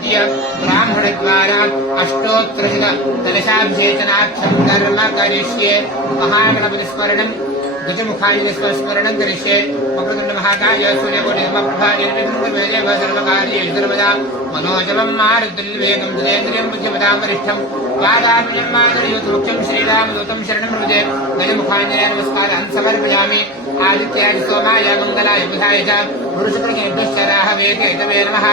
प्रपद्य ब्राह्मणद्वारा अष्टोत्तरशत कलशाभिषेचनार्थं कर्म करिष्ये महागणपतिस्मरणं गजमुखायुधस्मरणं करिष्ये वक्रतुण्ड महाकाय सूर्यकोटिसमप्रभा निर्विघ्नमेव सर्वकार्येषु सर्वदा मनोजवं मारुतिर्वेगं जितेन्द्रियं बुद्धिमतां वरिष्ठं वादात्म्यं मातरयुतमुख्यं श्रीरामदूतं शरणं हृदे गजमुखाञ्जनेय नमस्कारान् समर्पयामि आदित्याय सोमाय मङ्गलाय बुधाय च पुरुषप्रज्ञेभ्यश्च राहवे केतवे नमः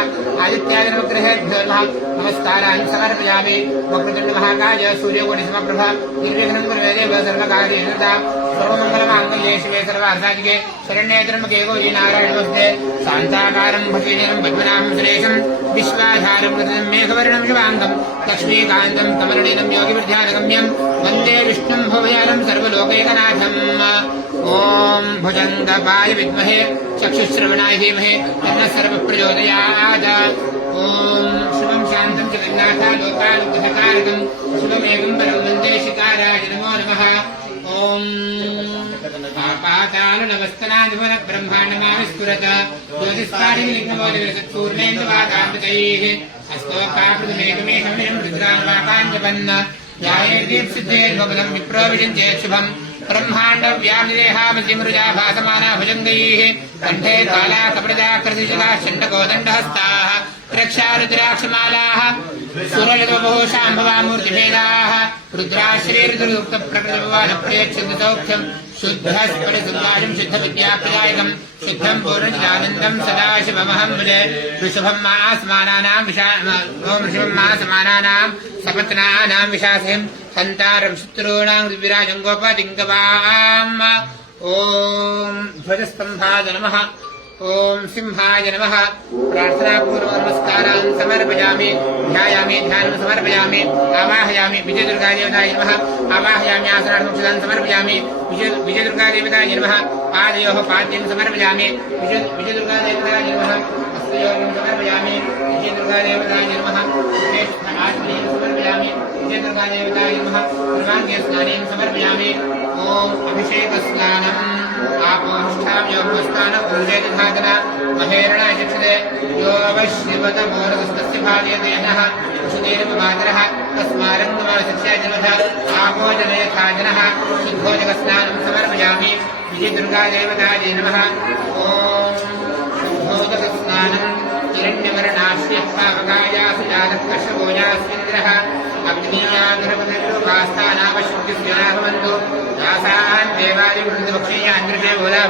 आदित्याय नवग्रहेभ्यो नमः नमस्कारान् समर्पयामि वक्रतुण्ड महाकाय सूर्यकोटिसमप्रभा निर्विघ्नं कुरुदेव सर्वकार्येषु सर्वदा सर्वमङ्गलमाङ्गल्ये शिवे सर्वार्थसाधिके शरण्ये त्र्यम्बके गौरी नारायणे नमोस्तुते शान्ताकारं भजेनं पद्मनाभं सुरेशं विश्वाधारं कृतं मेघवर्णं शुभाङ्गं लक्ष्मीकान्तं कमलनयनं योगिवृद्ध्यानगम्यं वन्दे विष्णुं भवयानं सर्वलोकैकनाथम् ॐ भुजङ्गपाय विद्महे चक्षुश्रवणाय धीमहि तन्नः सर्वप्रचोदयात् ॐ शुभं शान्तं च विघ्नाथा लोकानुग्रहकारकं शुभमेकं परं वन्दे शिकाराय नमो नमः ॐ पातालनवस्तनादिवन ब्रह्माण्डमाविस्फुरत ज्योतिस्फाटिलिङ्गमोदिविरसत्पूर्णेन्दुवातामृतैः हस्तोकाकृतमेकमेकमेकं रुद्रान्वाकाञ्जपन्न ध्यायेदीप्सिद्धेर्भवनं विप्रोविषञ्चेत् शुभम् ब्रह्माण्डव्यामृदेहामृतिमृजा भासमाना भुजङ्गैः कण्ठे काला कपटिदाकृतिजला चण्डकोदण्डहस्ताः रक्षारुद्राक्षमालाः सुरलतोशाम्भवामूर्तिभेदाः रुद्राश्रीर्दुरुक्तप्रकृतभवानप्रियच्छिन्दसौख्यं शुद्धः स्फटिसुभाषं शुद्धविद्याप्रदायकं शुद्धं पूर्णचिदानन्दं सदाशिवमहं भजे ऋषभं मासमानानां सपत्नानां विशासिं सन्तारं शत्रूणां विराजं गोपतिङ्गवाम् ॐ ध्वजस्तम्भाय नमः ॐ सिंहाय नमः प्रार्थनापूर्वनमस्कारान् समर्पयामि ध्यायामि ध्यानं समर्पयामि आवाहयामि विजयदुर्गादेवताय नमः आवाहयामि आसनार्थं समर्पयामि विजयदुर्गादेवताय नमः पादयोः पाद्यं समर्पयामि विजयदुर्गादेवताय नमः हस्तयोः समर्पयामि विजयदुर्गादेवताय नमः आत्मीयं समर्पयामि विजयदुर्गादेवताय नमः सर्वाङ्गस्नानं समर्पयामि ॐ अभिषेकस्नानम् आपोष्ठाव्योमस्नान ऊर्जेतिधातना महेरणा शिक्षते यो वश्यवतमोरस्तस्य भागयतेनः वसुदेवमातरः तस्मारङ्गमाशिक्षाजनः आपोजनयथाजनः शुद्धोदकस्नानं समर्पयामि विजयदुर्गादेवताय नमः ॐ शुद्धोदकस्नानं हिरण्यवर्णास्यः पावकायासु जातः कश्यपोजास्मिन्द्रः अग्नीयाग्रपतिर्वास्थानावशुद्धिस्याहवन्तु दासान् देवादिवृद्धभक्षीयान्द्रशे बोला